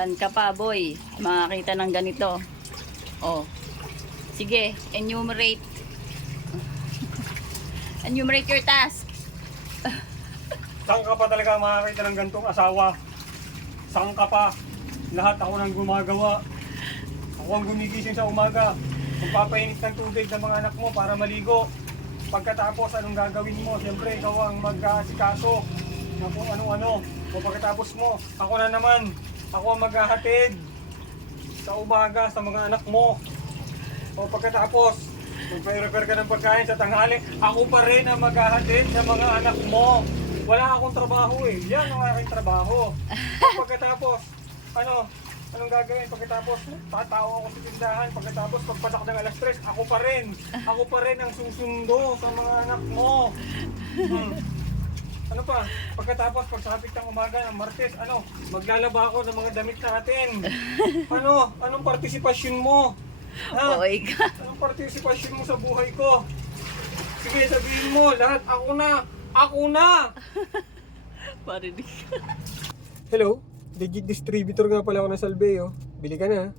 San ka pa, boy? Makakita ng ganito. Oh. Sige, enumerate. Enumerate your task. Saan ka pa talaga makakita ng gantong asawa? Saan ka pa? Lahat ako nang gumagawa. Ako ang gumigising sa umaga. Magpapainit ng tubig ng mga anak mo para maligo. Pagkatapos, anong gagawin mo? Siyempre, ikaw ang mag-aasikaso ng kung ano-ano. O pagkatapos mo, ako na naman. Ako ang maghahatid sa umaga sa mga anak mo. O pagkatapos, mag-prepare ka ng pagkain sa tanghali. Ako pa rin ang maghahatid sa mga anak mo. Wala akong trabaho eh. Yan ang aking trabaho. O pagkatapos, anong gagawin? Pagkatapos, tatao ako sa tindahan. Pagkatapos, pagpatak ng alas 3, ako pa rin. Ako pa rin ang susundo sa mga anak mo. Ano pa? Pagkatapos, pagsapit ng umaga ng Martes, maglalaba ako ng mga damit natin. Anong partisipasyon mo? Ha? Oy ka. Anong partisipasyon mo sa buhay ko? Sige, sabihin mo, lahat ako na! Ako na! Parinig. Hello, legit distributor nga pala ako ng Salveo. Bili ka na.